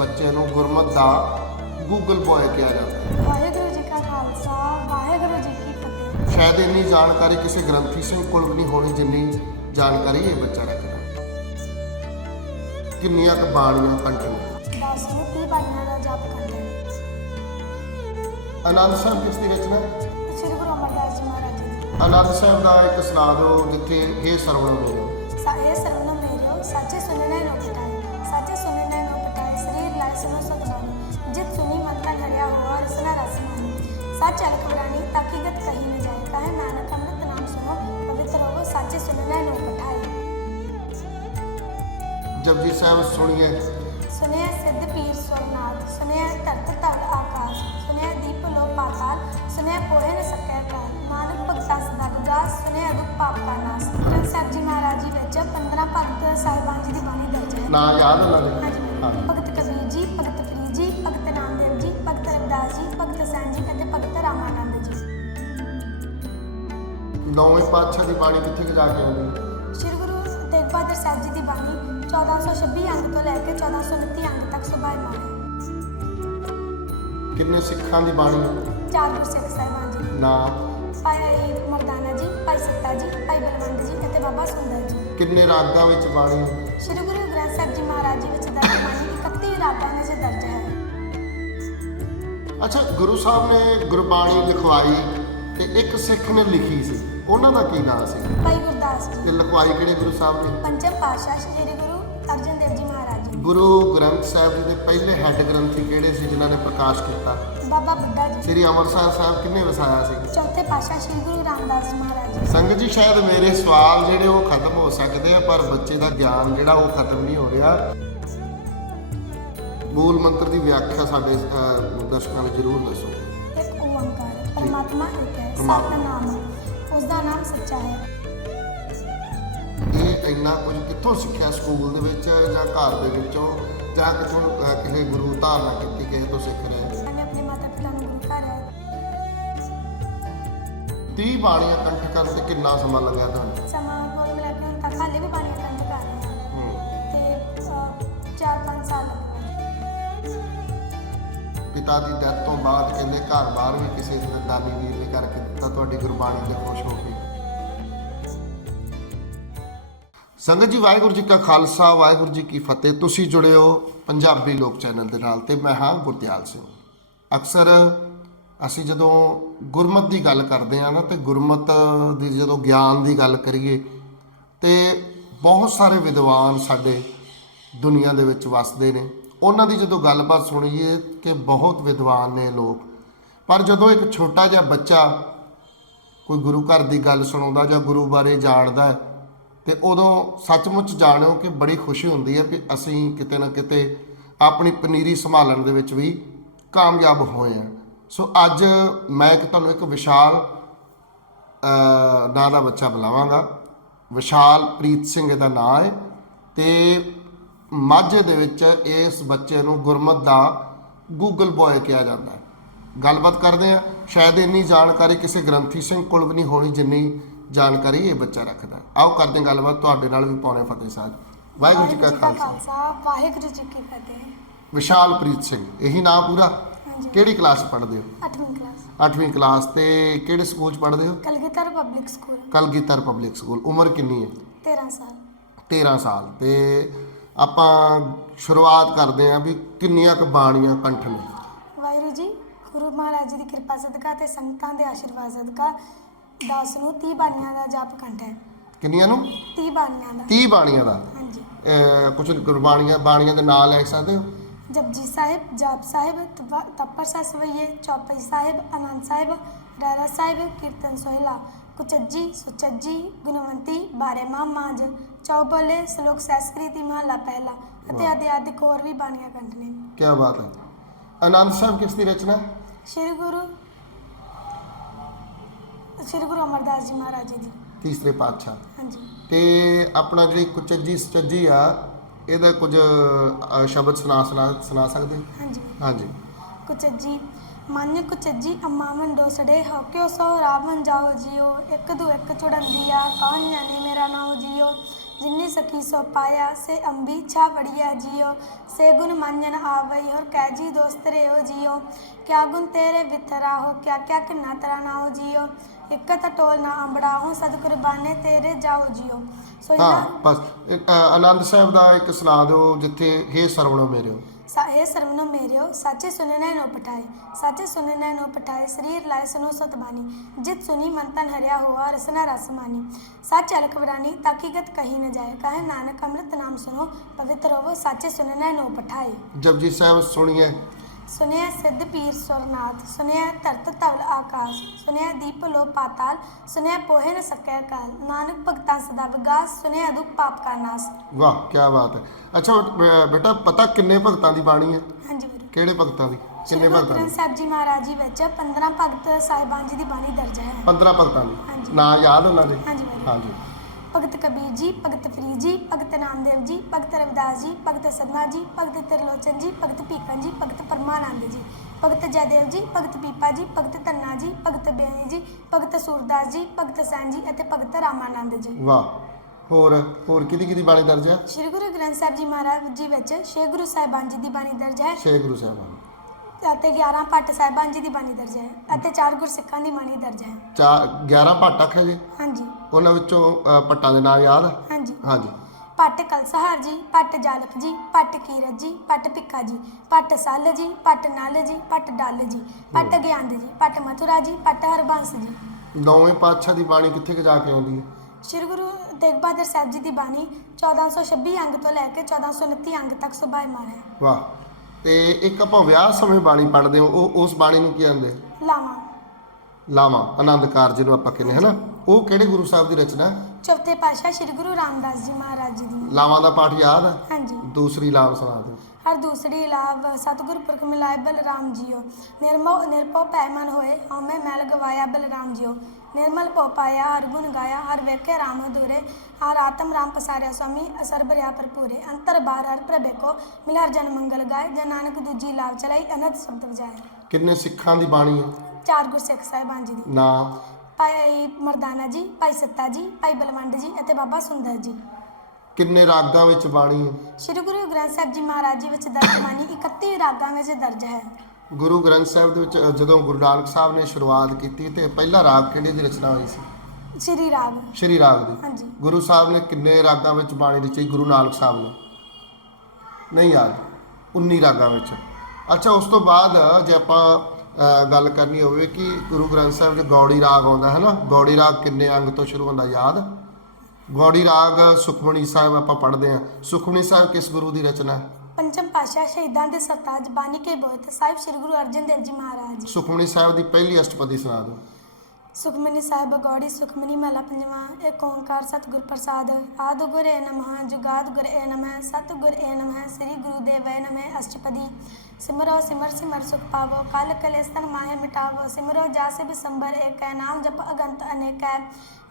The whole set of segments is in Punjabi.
ਬੱਚੇ ਨੂੰ ਗੁਰਮਤ ਦਾ ਗੂਗਲ ਬॉय ਕਿਹਾ ਜਾਂਦਾ ਹੈ। ਵਾਹਿਗੁਰੂ ਜੀ ਕਾ ਖਾਲਸਾ ਵਾਹਿਗੁਰੂ ਜੀ ਕੀ ਫਤਿਹ। ਸ਼ਾਇਦ ਇੰਨੀ ਜਾਣਕਾਰੀ ਕਿਸੇ ਗ੍ਰੰਥੀ ਸਿੰਘ ਕੋਲ ਵੀ ਨਹੀਂ ਹੋਣੀ ਜਿੰਨੀ ਜਾਣਕਾਰੀ ਇਹ ਬੱਚਾ ਰੱਖਦਾ। ਕਿੰਨੀਆਂ ਕੁ ਬਾਣੀਆਂ ਦਸ ਨੂੰ ਤੀਹ ਬਾਣੀਆਂ ਦਾ ਜਪ ਕਰਦਾ ਆਨੰਦ ਸਾਹਿਬ ਕਿਸ ਦੀ ਰਚਨਾ? ਸ੍ਰੀ ਗੁਰੂ ਅਮਰਦਾਸ ਜੀ ਮਹਾਰਾਜ ਜੀ ਆਨੰਦ ਸਾਹਿਬ ਦਾ ਇੱਕ ਸੁਣਾ ਦਿਓ ਜਿੱਥੇ ਇਹ ਸਰਵਣ ਮਿਲੇ सच अलख बरानी ताकि गत कही न जाए कहे नानक अमृत नाम सुनो पवित्र होवो साचे सुनने नो पठाए ਜਪਜੀ ਸਾਹਿਬ ਸੁਣੀਏ सुने सिद्ध पीर स्वरनाथ सुने धरत तल आकाश सुने दीप लो पाताल सुने पोहे न सकै काल ਨਾਨਕ ਭਗਤਾਂ ਸਦਾ ਗੁਜਾਸ ਸੁਨੇ ਅਦੁੱਖ ਪਾਪ ਕਾ ਨਾਸ ਗ੍ਰੰਥ ਸਾਹਿਬ ਜੀ ਮਹਾਰਾਜ ਜੀ ਵਿੱਚ 15 ਭਗਤ ਸਾਹਿਬਾਨ ਜੀ ਦੀ ਬਾਣੀ ਦਰਜ ਹੈ ਨਾਂ ਯਾਦ ਉਹਨਾਂ ਦੇ ਹਾਂਜੀ ਨੌਵੇਂ ਪਾਤਸ਼ਾਹ ਦੀ ਬਾਣੀ ਕਿੱਥੇ ਕੁ ਜਾ ਕੇ ਆਉਂਦੀ? ਹੈ? ਸ੍ਰੀ ਗੁਰੂ ਤੇਗ ਬਹਾਦਰ ਸਾਹਿਬ ਜੀ ਦੀ ਬਾਣੀ 1426 ਅੰਗ ਤੋਂ ਲੈ ਕੇ 1429 ਅੰਗ ਤੱਕ ਸੁਭਾਇਮਾਨ ਹੈ ਕਿੰਨੇ ਸਿੱਖਾਂ ਦੀ ਬਾਣੀ? ਚਾਰ ਗੁਰਸਿੱਖ ਸਾਹਿਬਾਨ ਜੀ। ਨਾਂ ਭਾਈ ਮਰਦਾਨਾ ਜੀ ਭਾਈ ਸੱਤਾ ਜੀ ਭਾਈ ਬਲਵੰਤ ਜੀ ਅਤੇ ਬਾਬਾ ਸੁੰਦਰ ਜੀ। ਕਿੰਨੇ ਰਾਗਾਂ ਵਿੱਚ ਬਾਣੀ? ਸ੍ਰੀ ਗੁਰੂ ਗ੍ਰੰਥ ਸਾਹਿਬ ਜੀ ਮਹਾਰਾਜ ਜੀ ਵਿੱਚ ਦਰਜ ਬਾਣੀ 31 ਰਾਗਾਂ ਵਿੱਚ ਦਰਜ ਹੈ। ਅੱਛਾ ਗੁਰੂ ਸਾਹਿਬ ਨੇ ਗੁਰਬਾਣੀ ਲਿਖਵਾਈ ਤੇ ਇੱਕ ਸਿੱਖ ਨੇ ਲਿਖੀ ਸੀ। ਉਹਨਾਂ ਦਾ ਕੀ ਨਾਮ ਸੀ? ਭਾਈ ਗੁਰਦਾਸ ਤੇ ਜੀ ਲਿਖਵਾਈ ਕਿਹੜੇ ਗੁਰੂ ਸਾਹਿਬ ਨੇ ਪੰਜਮ ਪਾਤਸ਼ਾਹ ਸ੍ਰੀ ਗੁਰੂ ਅਰਜਨ ਦੇਵ ਜੀ ਮਹਾਰਾਜ ਜੀ। ਗੁਰੂ ਗ੍ਰੰਥ ਸਾਹਿਬ ਜੀ ਦੇ ਪਹਿਲੇ ਹੈੱਡ ਗ੍ਰੰਥੀ ਕਿਹੜੇ ਸੀ ਜਿਨ੍ਹਾਂ ਨੇ ਪ੍ਰਕਾਸ਼ ਕੀਤਾ? ਬਾਬਾ ਬੁੱਢਾ ਜੀ। ਸ੍ਰੀ ਅੰਮ੍ਰਿਤਸਰ ਸਾਹਿਬ ਕਿੰਨੇ ਵਸਾਇਆ ਸੀ? ਚੌਥੇ ਪਾਤਸ਼ਾਹ ਸ੍ਰੀ ਗੁਰੂ ਰਾਮਦਾਸ ਜੀ ਮਹਾਰਾਜ ਜੀ। ਸੰਗਤ ਜੀ ਸ਼ਾਇਦ ਮੇਰੇ ਸਵਾਲ ਜਿਹੜੇ ਉਹ ਖਤਮ ਹੋ ਸਕਦੇ ਆ ਪਰ ਬੱਚੇ ਦਾ ਗਿਆਨ ਜਿਹੜਾ ਉਹ ਖਤਮ ਨਹੀਂ ਹੋ ਰਿਹਾ। ਮੂਲ ਮੰਤਰ ਦੀ ਵਿਆਖਿਆ ਸਾਡੇ ਅਹ, ਦਰਸ਼ਕਾਂ ਨੂੰ ਜ਼ਰੂਰ ਦੱਸੋ। ਇੱਕ ਓੰਕਾਰ ਪਰਮਾਤਮਾ ਇੱਕ ਹੈ। ਸਤਨਾਮ। ਉਸ ਨਾਮ ਸੱਚਾ ਹੈ। ਇਹ ਇੰਨਾ ਕੁਝ ਕਿੱਥੋਂ ਸਿੱਖਿਆ ਸਕੂਲ ਦੇ ਵਿੱਚ ਜਾਂ ਘਰ ਦੇ ਵਿੱਚੋਂ ਜਾਂ ਕਿਥੋਂ ਕਿਸੇ ਗੁਰੂ ਧਾਰਨਾ ਕੀਤੀ ਕਿਸੇ ਤੋਂ ਸਿੱਖ ਰਹੇ ਮੈਂ ਆਪਣੇ ਮਾਤਾ ਪਿਤਾ ਨੂੰ ਗੁਰੂ ਹੈ 30 ਬਾਣੀਆਂ ਕੰਠ ਕਰਨ ਤੇ ਕਿੰਨਾ ਸਮਾਂ ਲੱਗਿਆ ਤੁਹਾਨੂੰ? ਸਮਾਂ ਕੋਲ ਮਿਲਾ ਕੇ ਹੁਣ ਵੀ ਬਾਣੀ ਕੰਧ ਕਰ ਪਿਤਾ ਦੀ ਡੈਥ ਤੋਂ ਬਾਅਦ ਕਹਿੰਦੇ ਘਰ ਬਾਹਰ ਵੀ ਕਿਸੇ ਦੇ ਦਾਨੀ ਕਰਕੇ ਦਿੱਤਾ, ਤੁਹਾਡੀ ਗੁਰਬਾਣੀ ਦੇ ਖੁਸ਼ ਹੋ ਕੇ। ਸੰਗਤ ਜੀ, ਵਾਹਿਗੁਰੂ ਜੀ ਕਾ ਖਾਲਸਾ, ਵਾਹਿਗੁਰੂ ਜੀ ਕੀ ਫਤਿਹ। ਤੁਸੀਂ ਜੁੜੇ ਹੋ ਪੰਜਾਬੀ ਲੋਕ ਚੈਨਲ ਦੇ ਨਾਲ ਤੇ ਮੈਂ ਹਾਂ ਗੁਰਦਿਆਲ ਸਿੰਘ। ਅਕਸਰ ਅਸੀਂ ਜਦੋਂ ਗੁਰਮਤ ਦੀ ਗੱਲ ਕਰਦੇ ਆ ਨਾ, ਤੇ ਗੁਰਮਤ ਦੀ ਜਦੋਂ ਗਿਆਨ ਦੀ ਗੱਲ ਕਰੀਏ, ਤੇ ਬਹੁਤ ਸਾਰੇ ਵਿਦਵਾਨ ਸਾਡੇ ਦੁਨੀਆ ਦੇ ਵਿੱਚ ਵਸਦੇ ਨੇ। ਉਹਨਾਂ ਦੀ ਜਦੋਂ ਗੱਲਬਾਤ ਸੁਣੀਏ, ਕਿ ਬਹੁਤ ਵਿਦਵਾਨ ਨੇ ਲੋਕ। ਪਰ ਜਦੋਂ ਇੱਕ ਛੋਟਾ ਜਿਹਾ ਬੱਚਾ ਕੋਈ ਗੁਰੂ ਘਰ ਦੀ ਗੱਲ ਸੁਣਾਉਂਦਾ ਜਾਂ ਗੁਰੂ ਬਾਰੇ ਜਾਣਦਾ ਹੈ, ਤੇ ਉਦੋਂ ਸੱਚਮੁੱਚ ਜਾਣਿਓ ਕਿ ਬੜੀ ਖੁਸ਼ੀ ਹੁੰਦੀ ਹੈ ਕਿ ਅਸੀਂ ਕਿਤੇ ਨਾ ਕਿਤੇ ਆਪਣੀ ਪਨੀਰੀ ਸੰਭਾਲਣ ਦੇ ਵਿੱਚ ਵੀ ਕਾਮਯਾਬ ਹੋਏ ਹਾਂ। ਸੋ ਅੱਜ ਮੈਂ ਇੱਕ ਤੁਹਾਨੂੰ ਇੱਕ ਵਿਸ਼ਾਲ ਨਾਂ ਦਾ ਬੱਚਾ ਬੁਲਾਵਾਂਗਾ। ਵਿਸ਼ਾਲ ਪ੍ਰੀਤ ਸਿੰਘ ਇਹਦਾ ਨਾਂ ਹੈ ਤੇ ਮਾਝੇ ਦੇ ਵਿੱਚ ਇਸ ਬੱਚੇ ਨੂੰ ਗੁਰਮਤ ਦਾ ਗੂਗਲ ਬॉय ਕਿਹਾ ਜਾਂਦਾ ਹੈ। ਗੱਲਬਾਤ ਕਰਦੇ ਆ। ਸ਼ਾਇਦ ਇੰਨੀ ਜਾਣਕਾਰੀ ਕਿਸੇ ਗ੍ਰੰਥੀ ਸਿੰਘ ਕੋਲ ਵੀ ਨਹੀਂ ਹੋਣੀ ਜਿੰਨੀ ਜਾਣਕਾਰੀ ਇਹ ਬੱਚਾ ਰੱਖਦਾ। ਆਓ ਕਰਦੇ ਹਾਂ ਗੱਲਬਾਤ ਤੁਹਾਡੇ ਨਾਲ ਵੀ ਪਾਉਣੇ ਫਤਿਹ ਸਾਹਿਬ। ਵਾਹਿਗੁਰੂ ਜੀ ਕਾ ਖਾਲਸਾ। ਵਾਹਿਗੁਰੂ ਜੀ ਕੀ ਫਤਿਹ। ਵਿਸ਼ਾਲ ਪ੍ਰੀਤ ਸਿੰਘ ਇਹੀ ਨਾਮ ਪੂਰਾ? ਹਾਂਜੀ। ਕਿਹੜੀ ਕਲਾਸ ਪੜ੍ਹਦੇ ਹੋ? 8ਵੀਂ ਕਲਾਸ। 8ਵੀਂ ਕਲਾਸ ਤੇ ਕਿਹੜੇ ਸਕੂਲ ਚ ਪੜ੍ਹਦੇ ਹੋ? Kalgidhar public school. Kalgidhar public school. ਉਮਰ ਕਿੰਨੀ ਹੈ? 13 ਸਾਲ। 13 ਸਾਲ। ਤੇ ਆਪਾਂ ਸ਼ੁਰੂਆਤ ਕਰਦੇ ਹਾਂ ਵੀ ਕਿੰਨੀਆਂ ਕੁ ਬਾਣੀਆਂ ਕੰਠ ਨੇ? ਗੁਰੂ ਮਹਾਰਾਜ ਜੀ ਦੀ ਕਿਰਪਾ ਸਦਕਾ ਤੇ ਸੰਗਤਾਂ ਦੇ ਆਸ਼ੀਰਵਾਦ ਸਦਕਾ 10 ਨੂੰ 30 ਬਾਣੀਆਂ ਦਾ ਜਪ ਕੰਠ ਹੈ। ਕਿੰਨੀਆਂ ਨੂੰ? 30 ਬਾਣੀਆਂ ਦਾ। 30 ਬਾਣੀਆਂ ਦਾ? ਹਾਂਜੀ। ਅਹ ਕੁਝ ਗੁਰਬਾਣੀਆਂ ਬਾਣੀਆਂ ਦੇ ਨਾਂ ਲੈ ਸਕਦੇ ਹੋ? ਜਪਜੀ ਸਾਹਿਬ ਜਾਪ ਸਾਹਿਬ ਤਪ- ਤੱਪਰ ਸਸਵਈਏ ਚੌਪਈ ਸਾਹਿਬ ਆਨੰਦ ਸਾਹਿਬ ਰਾਰਾ ਸਾਹਿਬ ਕੀਰਤਨ ਸੋਹਿਲਾ ਕੁਚੱਜੀ ਸੁਚੱਜੀ ਗੁਣਵੰਤੀ ਬਾਰੇ ਮਾਹ ਮਾਂਜ ਚੌਬਲੇ ਸ਼ਲੋਕ ਸੰਸਕ੍ਰਿਤੀ ਮਹਲਾ ਪਹਿਲਾ ਅਤੇ ਵਾਹ। ਆਦਿ ਆਦਿ ਹੋਰ ਵੀ ਬਾਣੀਆਂ ਕੰਠ ਨੇ। ਕੀ ਬਾਤ ਹੈ। ਆਨੰਦ ਸਾਹਿਬ ਕਿਸ ਦੀ ਰਚਨਾ? ਹੈ? ਸ੍ਰੀ ਗੁਰੂ ਸ੍ਰੀ ਗੁਰੂ ਅਮਰਦਾਸ ਜੀ ਮਹਾਰਾਜ ਜੀ ਦੀ। ਤੀਸਰੇ ਪਾਤਸ਼ਾਹ। ਹਾਂਜੀ। ਤੇ ਆਪਣਾ ਜਿਹੜੀ ਕੁਚੱਜੀ ਸਚੱਜੀ ਆ ਇਹਦਾ ਕੁਝ ਅਹ, ਸ਼ਬਦ ਸੁਣਾ ਸੁਣਾ ਸੁਣਾ ਸਕਦੇ ਹੋ? ਹਾਂਜੀ। ਹਾਂਜੀ। ਕੁਚੱਜੀ ਮਨ ਕੁਚੱਜੀ ਅੰਮਾ ਮੰਡੋ ਸੜੇ ਹੋ ਕਿਉ ਸੋ ਰਾਵਣ ਜਾਓ ਜੀਓ ਇੱਕ ਦੂ ਇੱਕ ਚੁੜੰਦੀਆ ਕੌਣ ਜਾਣੇ ਮੇਰਾ ਨਾਮ ਜੀਓ। जिन्नी सखी सो पाया से अम्बी छा बढ़िया जियो से गुण मांझन आवई और कैजी दोस्त रे हो जियो क्या गुण तेरे वितरा हो क्या क्या किन्ना तरा ना हो जियो इक्कत टोल ना अंबड़ा हो सद कुर्बाने तेरे ਜਾਓ ਜਿਓ ਸੋ ਹਾਂ ਇਹਨਾਂ ਬਸ ਇੱਕ, ਅ, ਆਨੰਦ ਸਾਹਿਬ ਦਾ ਇੱਕ ਸੁਣਾ ਦਿਓ ਜਿੱਥੇ ਹੇ ਸਰਵਣੋ ਮੇਰਿਓ हे सरमनो मेरियो साचे सुनने नो पठाए साचे सुनने नो पठाए शरीर लाए सुनो सतबानी जित सुनी मन तन हरिया हुआ रसना रस मानी सच अलख वरानी ताकीगत कही न जाए कहे नानक अमृत नाम सुनो पवित्र होवो साचे सुनने नो पठाए जपजी साहब सुनिए सुनिए सिद्ध पीर स्वरनाथ सुनिए तरत तवल आकाश सुनिए दीप लो पाताल सुनिए पोहे न सकै काल नानक भगता सदा विगास सुनिए दुख पाप का नाश ਵਾਹ ਕੀ ਬਾਤ ਹੈ ਅੱਛਾ ਬੇ- ਬੇਟਾ ਪਤਾ ਕਿੰਨੇ ਭਗਤਾਂ ਦੀ ਬਾਣੀ ਹੈ हाँ जी गुरु ਕਿਹੜੇ ਭਗਤਾਂ ਦੀ ਸ਼੍ਰੀ ਕਿੰਨੇ ਗੁਰੂ ਭਗਤਾਂ ਗ੍ਰੰਥ ਦੀ ਸਾਹਿਬ ਜੀ ਮਹਾਰਾਜ ਜੀ ਵਿੱਚ 15 ਭਗਤ ਸਾਹਿਬਾਨ ਜੀ ਦੀ ਬਾਣੀ ਦਰਜ ਹੈ 15 ਭਗਤਾਂ ਦੀ ਹਾਂਜੀ। ਨਾਂ ਯਾਦ ਉਹਨਾਂ ਦੇ ਹਾਂਜੀ ਬਾਈ ਹਾਂਜੀ ਭਗਤ ਕਬੀਰ ਜੀ ਭਗਤ ਫਰੀਦ ਜੀ ਭਗਤ ਨਾਮਦੇਵ ਜੀ ਭਗਤ ਰਵਿਦਾਸ ਜੀ ਭਗਤ ਸਦਨਾ ਜੀ ਭਗਤ ਤਿਰਲੋਚਨ ਜੀ ਭਗਤ ਭੀਕਨ ਜੀ ਭਗਤ ਪਰਮਾਨੰਦ ਜੀ ਭਗਤ ਜੈਦੇਵ ਜੀ ਭਗਤ ਪੀਪਾ ਜੀ ਭਗਤ ਧੰਨਾ ਜੀ ਭਗਤ ਬੇਨੀ ਜੀ ਭਗਤ ਸੂਰਦਾਸ ਜੀ ਭਗਤ ਸੈਨ ਜੀ ਅਤੇ ਭਗਤ ਰਾਮਾਨੰਦ ਜੀ ਵਾਹ ਹੋਰ ਹੋਰ ਕਿਹਦੀ ਕਿਹਦੀ ਬਾਣੀ ਦਰਜ ਹੈ ਸ਼੍ਰੀ ਗੁਰੂ ਗ੍ਰੰਥ ਸਾਹਿਬ ਜੀ ਮਹਾਰਾਜ ਜੀ ਵਿੱਚ ਛੇ ਗੁਰੂ ਸਾਹਿਬਾਨ ਜੀ ਦੀ ਬਾਣੀ ਦਰਜ ਹੈ ਛੇ ਗੁਰੂ ਸਾਹਿਬਾਨ ਅਤੇ 11 ਭੱਟ ਸਾਹਿਬਾਨ ਜੀ ਦੀ ਬਾਣੀ ਦਰਜ ਹੈ ਅਤੇ ਚਾਰ ਗੁਰਸਿੱਖਾਂ ਦੀ ਬਾਣੀ ਦਰਜ ਹੈ ਚਾ 11 ਪਾਠਕ ਹੈ ਜੀ ਹਾਂਜੀ ਉਹਨਾਂ ਵਿੱਚੋਂ ਅ, ਭੱਟਾਂ ਦੇ ਨਾਂ ਯਾਦ? ਹਾਂਜੀ। ਹਾਂਜੀ। ਪੱਟ ਕਲਸਹਾਰ ਜੀ ਪੱਟ ਜਾਲਪ ਜੀ ਪੱਟ ਕੀਰਤ ਜੀ ਪੱਟ ਪਿੱਕਾ ਜੀ ਪੱਟ ਸੱਲ ਜੀ ਪੱਟ ਨਲ ਜੀ ਪੱਟ ਡੱਲ ਜੀ ਪੱਟ ਗਿਆੰਦ ਜੀ ਪੱਟ ਮਥੁਰਾ ਜੀ ਪੱਟ ਹਰਬੰਸ ਜੀ। ਨੌਵੇਂ ਪਾਤਸ਼ਾਹ ਦੀ ਬਾਣੀ ਕਿੱਥੇ ਕੁ ਜਾ ਕੇ ਆਉਂਦੀ ਹੈ? ਸ਼੍ਰੀ ਗੁਰੂ ਤੇਗ ਬਹਾਦਰ ਸਾਹਿਬ ਜੀ ਦੀ ਬਾਣੀ 1426 ਅੰਗ ਤੋਂ ਲੈ ਕੇ 1429 ਅੰਗ ਤੱਕ ਸੁਭਾਇਮਾਨ ਹੈ। ਵਾਹ। ਤੇ ਇੱਕ ਆਪਾਂ ਵਿਆਹ ਸਮੇਂ ਬਾਣੀ ਪੜ੍ਹਦੇ ਹਾਂ ਉਹ ਉਸ ਬਾਣੀ ਨੂੰ ਕੀ ਕਹਿੰਦੇ ਲਾਵਾਂ। ਲਾਵਾ ਆਨੰਦ ਕਾਰਜ ਨੂੰ ਆਪਾਂ ਕਹਿੰਦੇ ਹਨਾ ਉਹ ਕਿਹੜੇ ਗੁਰੂ ਸਾਹਿਬ ਦੀ ਰਚਨਾ? ਚੌਥੇ ਪਾਤਸ਼ਾਹ ਸ਼੍ਰੀ ਗੁਰੂ ਰਾਮਦਾਸ ਜੀ ਮਹਾਰਾਜ ਜੀ ਦੀ। ਲਾਵਾਂ ਦਾ ਪਾਠ ਯਾਦ? ਹੈ ਹਾਂਜੀ। ਦੂਸਰੀ ਲਾਭ ਸੁਣਾ ਦਿਓ। ਹਰ ਦੂਸਰੀ ਲਾਭ ਸਤਿਗੁਰ ਪੁਰਖ ਮਿਲਾਏ ਬਲਰਾਮ ਜੀਓ। ਨਿਰਮੋ ਨਿਰਭਉ ਭੈ ਮਨ ਹੋਏ ਹਉਮੈ ਮੈਲ ਗਵਾਇਆ ਬਲਰਾਮ ਜੀਓ। ਨਿਰਮਲ ਭਉ ਪਾਇਆ ਹਰ ਗੁਣ ਗਾਇਆ ਹਰ ਵੇਖੇ ਰਾਮ ਹਦੂਰੇ ਹਰ ਆਤਮ ਰਾਮ ਪਸਾਰਿਆ ਸੁਆਮੀ ਅਸਰ ਭਰਿਆ ਭਰਪੂਰੇ। ਅੰਤਰ ਬਾਹਰ ਹਰ ਪ੍ਰਭੇ ਕੋ ਮਿਲਰ ਜਨ ਮੰਗਲ ਗਾਏ। ਜਨ ਨਾਨਕ ਦੂਜੀ ਲਾਭ ਚਲਾਈ ਅਨੰਦ ਸ਼ਬਦ ਵਜਾਏ ਕਿੰਨੇ ਸਿੱਖਾਂ ਦੀ ਬਾਣੀ ਹੈ ਚਾਰ ਗੁਰਸਿੱਖ ਸਾਹਿਬਾਨ ਜੀ ਦੀ। ਨਾਂ। ਭਾਈ ਮਰਦਾਨਾ ਜੀ ਭਾਈ ਸੱਤਾ ਜੀ ਭਾਈ ਬਲਵੰਡ ਜੀ ਅਤੇ ਬਾਬਾ ਸੁੰਦਰ ਜੀ। ਕਿੰਨੇ ਰਾਗਾਂ ਵਿੱਚ ਬਾਣੀ ਹੈ? ਸ਼੍ਰੀ ਗੁਰੂ ਗ੍ਰੰਥ ਸਾਹਿਬ ਜੀ ਮਹਾਰਾਜ ਜੀ ਵਿੱਚ ਦਰਜ ਬਾਣੀ 31 ਰਾਗਾਂ ਵਿੱਚ ਦਰਜ ਹੈ। ਗੁਰੂ ਗ੍ਰੰਥ ਸਾਹਿਬ ਦੇ ਵਿੱਚ ਜਦੋਂ ਗੁਰੂ ਨਾਨਕ ਸਾਹਿਬ ਨੇ ਸ਼ੁਰੂਆਤ ਕੀਤੀ ਤੇ ਪਹਿਲਾ ਰਾਗ ਕਿਹੜੇ ਦੀ ਰਚਨਾ ਹੋਈ ਸੀ? ਸ਼੍ਰੀ ਰਾਗ। ਸ਼੍ਰੀ ਰਾਗ ਦੀ। ਹਾਂਜੀ। ਗੁਰੂ ਸਾਹਿਬ ਨੇ ਕਿੰਨੇ ਰਾਗਾਂ ਵਿੱਚ ਬਾਣੀ ਰਚੀ ਗੁਰੂ ਨਾਨਕ ਸਾਹਿਬ ਨੇ? ਨਹੀਂ ਯਾਦ 19 ਰਾਗਾਂ ਵਿੱਚ। ਅੱਛਾ ਉਸ ਤੋਂ ਬਾਅਦ ਜੇ ਆਪਾਂ ਗੱਲ ਕਰਨੀ ਹੋਵੇ ਕਿ ਗੁਰੂ ਗ੍ਰੰਥ ਸਾਹਿਬ 'ਚ ਗੌੜੀ ਰਾਗ ਆਉਂਦਾ ਹੈ ਨਾ ਗੌੜੀ ਰਾਗ ਕਿੰਨੇ ਅੰਗ ਤੋਂ ਸ਼ੁਰੂ ਹੁੰਦਾ ਯਾਦ? ਗੌੜੀ ਰਾਗ ਸੁਖਮਣੀ ਸਾਹਿਬ ਆਪਾਂ ਪੜ੍ਹਦੇ ਹਾਂ। ਸੁਖਮਣੀ ਸਾਹਿਬ ਕਿਸ ਗੁਰੂ ਦੀ ਰਚਨਾ ਹੈ? ਪੰਚਮ ਪਾਸ਼ਾ ਸ਼ਹੀਦਾਂ ਦੇ ਸਰਤਾਜ ਬਾਣੀ ਕੇ ਬੋਇਤ ਸਾਹਿਬ ਸ੍ਰੀ ਗੁਰੂ ਅਰਜਨ ਦੇਵ ਜੀ ਮਹਾਰਾਜ ਸੁਖਮਣੀ ਸਾਹਿਬ ਦੀ ਪਹਿਲੀ ਅਸ਼ਟਪਦੀ ਸੁਣਾ ਦਿਓ। ਸੁਖਮਨੀ ਸਾਹਿਬ ਗੌੜੀ, ਸੁਖਮਨੀ ਮਹਿਲਾ ਪੰਜਵਾ ਏਕ ਓੰਕਾਰ ਸਤਿਗੁਰ ਪ੍ਰਸਾਦ ਆਦਿ ਗੁਰੇ ਨਮः, ਜੁਗਾਦ ਗੁਰੇ ਨਮः ਸਤਿਗੁਰ ਏ ਨਮः ਸ੍ਰੀ ਗੁਰੂ ਏ ਨਮः ਅਸ਼ਟਪਦੀ। ਸਿਮਰੋ ਸਿਮਰ ਸਿਮਰ ਸੁਖ ਪਾਵੋ, ਕਲ ਕਲੇ ਤਨ ਮਾਹਿ ਮਿਟਾਵੋ, ਸਿਮਰੋ ਜਾਸੇ ਏਕ ਏਕੈ, ਨਾਮ ਜਪ ਅਗੰਤ ਅਨੇਕੈ।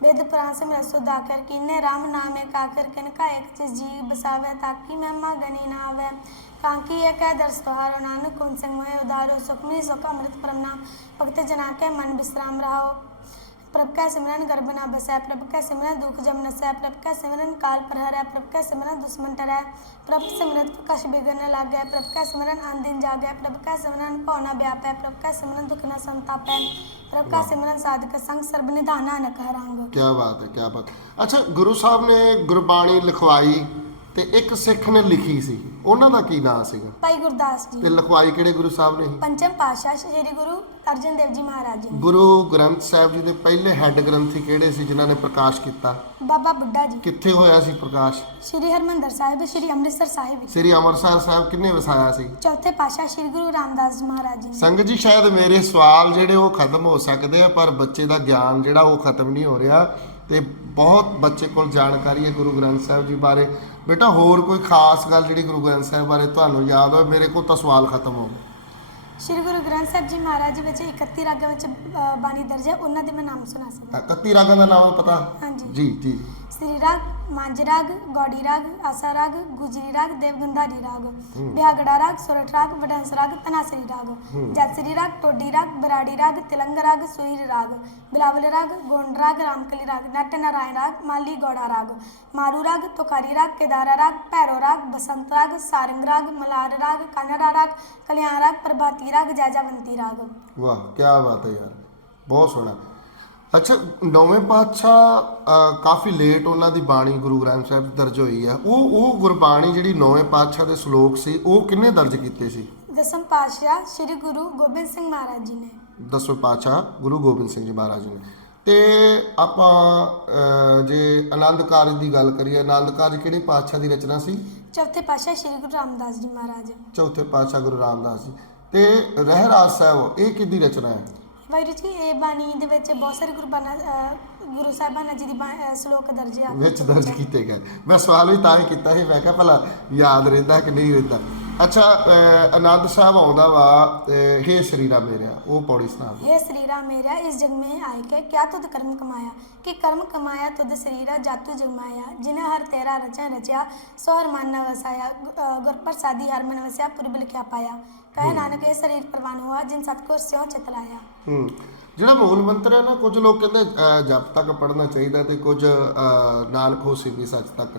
ਵੇਦ ਪੁਰਾਣ ਸਿਮਰ ਸੁਦਾ ਕਰ ਕੀਨੇ RAM ਨਾਮ ਏ ਕਾਕਰ ਕਿਨ ਕਾ ਏਕ ਜਿਸ ਜੀ ਬਸਾਵੇ ਤਾਕੀ ਮਹਿਮਾ ਗਨੀ ਨਾ ਆਵੇ ਕਾਂਕੀ ਏਕੈ ਦਰਸ ਤੁਹਾਰੋ, ਨਾਨਕ ਕੁੰਸੰਗ ਮੋਇ ਉਦਾਰੋ, ਸੁਖਮਨੀ ਸੁਖ ਅੰਮ੍ਰਿਤ ਪਰਮਨਾਮ ਭਗਤ ਜਨਾ ਕੇ ਮਨ ਬਿਸਰਾਮ ਰਹਾਓ। प्रभ का सिमरन गर्भ न बसै प्रभ का सिमरन दुख जम नसै प्रभ का सिमरन काल प्रहर है प्रभ का सिमरन दुश्मन टरै प्रभ सिमरत प्रकाश बिगन लागै प्रभ का सिमरन आन दिन जागै प्रभ का सिमरन भौ न व्यापै प्रभ का सिमरन दुख न संतापै प्रभ का सिमरन साधक संग सर्ब निधाना न कहरांग क्या बात है क्या बात अच्छा गुरु साहब ने गुरबाणी लिखवाई ਤੇ ਇੱਕ ਸਿੱਖ ਨੇ ਲਿਖੀ ਸੀ। ਉਹਨਾਂ ਦਾ ਕੀ ਨਾਮ ਸੀਗਾ? ਭਾਈ ਗੁਰਦਾਸ ਤੇ ਜੀ ਲਿਖਵਾਈ ਕਿਹੜੇ ਗੁਰੂ ਸਾਹਿਬ ਨੇ ਸੀ? ਪੰਚਮ ਪਾਤਸ਼ਾਹ ਸ੍ਰੀ ਗੁਰੂ ਅਰਜਨ ਦੇਵ ਜੀ ਮਹਾਰਾਜ ਜੀ ਗੁਰੂ ਗ੍ਰੰਥ ਸਾਹਿਬ ਜੀ ਦੇ ਪਹਿਲੇ ਹੈੱਡ ਗ੍ਰੰਥੀ ਕਿਹੜੇ ਸੀ ਜਿਨ੍ਹਾਂ ਨੇ ਪ੍ਰਕਾਸ਼ ਕੀਤਾ? ਬਾਬਾ ਬੁੱਢਾ ਜੀ। ਕਿੱਥੇ ਹੋਇਆ ਸੀ ਪ੍ਰਕਾਸ਼? ਸ੍ਰੀ ਹਰਮੰਦਰ ਸਾਹਿਬ ਸ੍ਰੀ ਅੰਮ੍ਰਿਤਸਰ ਸਾਹਿਬ ਵਿੱਚ। ਸ੍ਰੀ ਅੰਮ੍ਰਿਤਸਰ ਸਾਹਿਬ ਕਿੰਨੇ ਵਸਾਇਆ ਸੀ? ਚੌਥੇ ਪਾਤਸ਼ਾਹ ਸ੍ਰੀ ਗੁਰੂ ਰਾਮਦਾਸ ਜੀ ਮਹਾਰਾਜ ਜੀ ਨੇ। ਸੰਗਤ ਜੀ ਸ਼ਾਇਦ ਮੇਰੇ ਸਵਾਲ ਜਿਹੜੇ ਉਹ ਖਤਮ ਹੋ ਸਕਦੇ ਆ ਪਰ ਬੱਚੇ ਦਾ ਗਿਆਨ ਜਿਹੜਾ ਉਹ ਖਤਮ ਨਹੀਂ ਹੋ ਰਿਹਾ। ਤੇ ਬਹੁਤ ਬੱਚੇ ਕੋਲ ਜਾਣਕਾਰੀ ਹੈ ਗੁਰੂ ਗ੍ਰੰਥ ਸਾਹਿਬ ਜੀ ਬਾਰੇ। ਬੇਟਾ ਹੋਰ ਕੋਈ ਖਾਸ ਗੱਲ ਜਿਹੜੀ ਗੁਰੂ ਗ੍ਰੰਥ ਸਾਹਿਬ ਬਾਰੇ ਤੁਹਾਨੂੰ ਯਾਦ ਹੋਵੇ ਮੇਰੇ ਕੋਲ ਤਾਂ ਸਵਾਲ ਖਤਮ ਹੋ ਗਏ ਸ੍ਰੀ ਗੁਰੂ ਗ੍ਰੰਥ ਸਾਹਿਬ ਜੀ ਮਹਾਰਾਜ ਵਿੱਚ 31 ਰਾਗਾਂ ਵਿੱਚ ਅ, ਬਾਣੀ ਦਰਜ ਹੈ। ਉਹਨਾਂ ਦੇ ਮੈਂ ਨਾਮ ਸੁਣਾ ਸਕਦਾ 31 ਰਾਗਾਂ ਦਾ ਨਾਮ ਪਤਾ? ਹਾਂਜੀ। ਜੀ ਜੀ। श्रीराग मांजराग गौड़ी राग आशा राग गुजरी राग देवगंधारी राग बिहागड़ा राग सोरठ राग वडंस राग तनासरी राग जैसरी राग टोडी राग बराड़ी राग तिलंग राग सुईर राग बिलावल राग गोंड राग रामकली राग नट नारायण राग माली गौड़ा राग मारू राग तुकारी राग केदारा राग भैरो राग बसंत राग सारंग राग मलार राग कानड़ा राग कल्याण राग प्रभाती राग जाजावंती राग वाह क्या बात है यार बहुत सोहना ਅੱਛਾ ਨੌਵੇਂ ਪਾਤਸ਼ਾਹ ਕਾਫੀ ਲੇਟ ਉਹਨਾਂ ਦੀ ਬਾਣੀ ਗੁਰੂ ਗ੍ਰੰਥ ਸਾਹਿਬ ਦਰਜ ਹੋਈ ਆ। ਉਹ ਉਹ ਗੁਰਬਾਣੀ ਜਿਹੜੀ ਨੌਵੇਂ ਪਾਤਸ਼ਾਹ ਦੇ ਸ਼ਲੋਕ ਸੀ ਉਹ ਕਿੰਨੇ ਦਰਜ ਕੀਤੇ ਸੀ? ਦਸਮ ਪਾਤਸ਼ਾਹ ਸ੍ਰੀ ਗੁਰੂ ਗੋਬਿੰਦ ਸਿੰਘ ਮਹਾਰਾਜ ਜੀ ਨੇ। ਦਸਵੇਂ ਪਾਤਸ਼ਾਹ ਗੁਰੂ ਗੋਬਿੰਦ ਸਿੰਘ ਜੀ ਮਹਾਰਾਜ ਨੇ। ਤੇ ਆਪਾਂ ਜੇ ਆਨੰਦ ਕਾਰਜ ਦੀ ਗੱਲ ਕਰੀਏ ਆਨੰਦ ਕਾਰਜ ਕਿਹੜੀ ਪਾਤਸ਼ਾਹ ਦੀ ਰਚਨਾ ਸੀ? ਚੌਥੇ ਪਾਤਸ਼ਾਹ ਸ੍ਰੀ ਗੁਰੂ ਰਾਮਦਾਸ ਜੀ ਮਹਾਰਾਜ। ਚੌਥੇ ਪਾਤਸ਼ਾਹ ਗੁਰੂ ਰਾਮਦਾਸ ਜੀ। ਤੇ ਰਹਿਰਾਸ ਸਾਹਿਬ ਇਹ ਕਿਹਦੀ ਰਚਨਾ ਹੈ? ਵਾਹਿਗੁਰੂ ਜੀ ਇਹ ਬਾਣੀ ਦੇ ਵਿੱਚ ਬਹੁਤ ਸਾਰੇ ਗੁਰਬਾਨਾ ਅਹ, ਗੁਰੂ ਸਾਹਿਬਾਨਾਂ ਜੀ ਦੀ ਬਾ- ਅਹ, ਸ਼ਲੋਕ ਦਰਜ ਆ। ਵਿੱਚ ਦਰਜ ਕੀਤੇ ਗਏ। ਮੈਂ ਸਵਾਲ ਵੀ ਤਾਂ ਹੀ ਕੀਤਾ ਸੀ ਮੈਂ ਕਿਹਾ ਭਲਾ ਯਾਦ ਰਹਿੰਦਾ ਕਿ ਨਹੀਂ ਰਹਿੰਦਾ। ਅੱਛਾ ਅਹ, ਆਨੰਦ ਸਾਹਿਬ ਆਉਂਦਾ ਵਾ ਹੇ ਸ਼ਰੀਰਾ ਮੇਰਿਆ ਉਹ ਪੌੜੀ ਸੁਣਾ ਦਿਓ। हे श्री राम मेरा इस जग में आय के क्या तुद कर्म कमाया कि कर्म कमाया तुद शरीरा जातु जगमाया जिन्हें हर तेरा रचा रचा सो हर मन न वसाया गु- अ, गुर प्रसादी हर मन वसया पुरबिल क्या पाया कहे नानक ये शरीर परवान हुआ जिन सतको स्यों चितलाया ਹੂੰ ਜਿਹੜਾ ਮੂਲ ਮੰਤਰ ਹੈ ਨਾ ਕੁਝ ਲੋਕ ਕਹਿੰਦੇ ਅਹ, ਜਪ ਤੱਕ ਪੜ੍ਹਨਾ ਚਾਹੀਦਾ ਤੇ ਕੁਝ ਅਹ, ਨਾਨਕ ਹੋਸੀ ਵੀ ਸੱਚ ਤੱਕ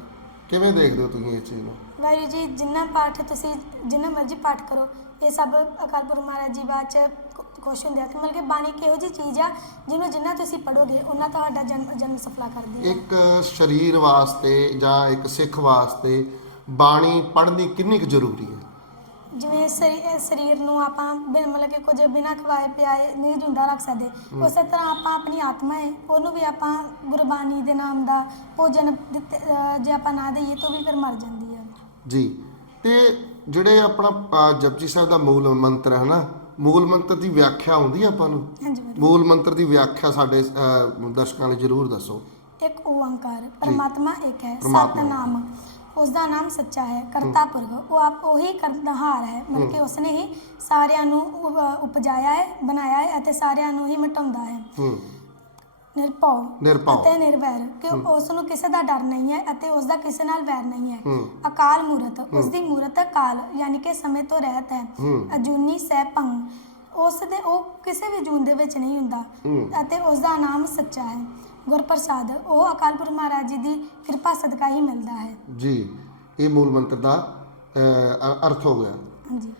ਕਿਵੇਂ ਦੇਖਦੇ ਹੋ ਤੁਸੀਂ ਇਸ ਚੀਜ਼ ਨੂੰ? ਵਾਹਿਗੁਰੂ ਜੀ ਜਿੰਨਾ ਪਾਠ ਤੁਸੀਂ ਜਿੰਨਾ ਮਰਜ਼ੀ ਪਾਠ ਕਰੋ ਇਹ ਸਭ ਅਕਾਲ ਪੁਰਖ ਮਹਾਰਾਜ ਜੀ ਬਾਅਦ ਚ ਖੁ- ਖੁਸ਼ ਹੁੰਦੇ ਆ ਕਿ ਮਤਲਬ ਕਿ ਬਾਣੀ ਕਿਹੋ ਜਿਹੀ ਚੀਜ਼ ਆ ਜਿਹਨੂੰ ਜਿੰਨਾ ਤੁਸੀਂ ਪੜੋਗੇ ਉਹਨਾਂ ਤੁਹਾਡਾ ਜਨਮ ਜਨਮ ਸਫਲਾ ਕਰਦੀ ਹੈ ਇੱਕ ਸਰੀਰ ਵਾਸਤੇ ਜਾਂ ਇੱਕ ਸਿੱਖ ਵਾਸਤੇ ਬਾਣੀ ਪੜ੍ਹਨੀ ਕਿੰਨੀ ਕੁ ਜ਼ਰੂਰੀ ਹੈ? ਜਿਵੇਂ ਸਰੀ- ਸਰੀਰ ਨੂੰ ਆਪਾਂ ਬਿਨ ਮਤਲਬ ਕਿ ਕੁਝ ਬਿਨਾਂ ਖਵਾਏ ਪਿਆਏ ਨਹੀਂ ਜਿੰਦਾ ਰੱਖ ਸਕਦੇ। ਉਸੇ ਤਰ੍ਹਾਂ ਆਪਾਂ ਆਪਣੀ ਆਤਮਾ ਹੈ ਉਹਨੂੰ ਵੀ ਆਪਾਂ ਗੁਰਬਾਣੀ ਦੇ ਨਾਮ ਦਾ ਭੋਜਨ ਦਿੱਤੇ ਅਹ ਜੇ ਆਪਾਂ ਨਾ ਦਈਏ ਤਾਂ ਉਹ ਵੀ ਫਿਰ ਮਰ ਜਾਂਦੀ ਹੈ ਜੀ। ਤੇ ਜਿਹੜੇ ਆਪਣਾ ਜਪਜੀ ਸਾਹਿਬ ਦਾ ਮੂਲ ਮੰਤਰ ਹੈ ਨਾ ਮੂਲ ਮੰਤਰ ਦੀ ਵਿਆਖਿਆ ਆਉਂਦੀ ਹੈ ਆਪਾਂ ਨੂੰ? ਹਾਂਜੀ। ਮੂਲ ਮੰਤਰ ਦੀ ਵਿਆਖਿਆ ਸਾਡੇ ਦਰਸ਼ਕਾਂ ਲਈ ਜ਼ਰੂਰ ਦੱਸੋ। ਇੱਕ ਓੰਕਾਰ ਪਰਮਾਤਮਾ ਇੱਕ ਹੈ ਪਰਮਾਤਮਾ। ਸਤ ਨਾਮ ਉਸ ਦਾ ਨਾਮ ਸੱਚਾ ਹੈ ਕਰਤਾ ਪੁਰਖ। ਉਹ ਆਪ ਉਹੀ ਕਰਨਹਾਰ ਹੈ ਮਤਲਬ ਕਿ ਉਸਨੇ ਹੀ ਸਾਰਿਆਂ ਨੂੰ ਉਪ- ਉਪਜਾਇਆ ਹੈ ਬਣਾਇਆ ਹੈ ਅਤੇ ਸਾਰਿਆਂ ਨੂੰ ਹੀ ਮਿਟਾਉਂਦਾ ਹੈ। ਹੂੰ। ਨਿਰਭਉ ਨਿਰਭਉ। ਅਤੇ ਨਿਰਵੈਰ ਕਿ ਉਸ ਨੂੰ ਕਿਸੇ ਦਾ ਡਰ ਨਹੀਂ ਹੈ ਅਤੇ ਉਸ ਦਾ ਕਿਸੇ ਨਾਲ ਵੈਰ ਨਹੀਂ ਹੈ। ਹੂੰ। ਅਕਾਲ ਮੂਰਤ ਉਸ ਦੀ ਮੂਰਤ ਕਾਲ ਯਾਨੀ ਕਿ ਸਮੇਂ ਤੋਂ ਰਹਿਤ ਹੈ। ਹੂੰ। ਅਜੂਨੀ ਸਹਿ ਭੰਗ ਉਸ ਦੇ ਉਹ ਕਿਸੇ ਵੀ ਜੂਨ ਦੇ ਵਿੱਚ ਨਹੀਂ ਹੁੰਦਾ ਹੂੰ। ਅਤੇ ਉਸ ਦਾ ਨਾਮ ਸੱਚਾ ਹੈ। ਗੁਰਪ੍ਰਸਾਦ ਉਹ ਅਕਾਲ ਪੁਰਖ ਮਹਾਰਾਜ ਜੀ ਦੀ ਕਿਰਪਾ ਸਦਕਾ ਹੀ ਮਿਲਦਾ ਹੈ। ਜੀ ਇਹ ਮੂਲ ਮੰਤਰ ਦਾ ਅ- ਅਰਥ ਹੋ ਗਿਆ। ਹਾਂਜੀ।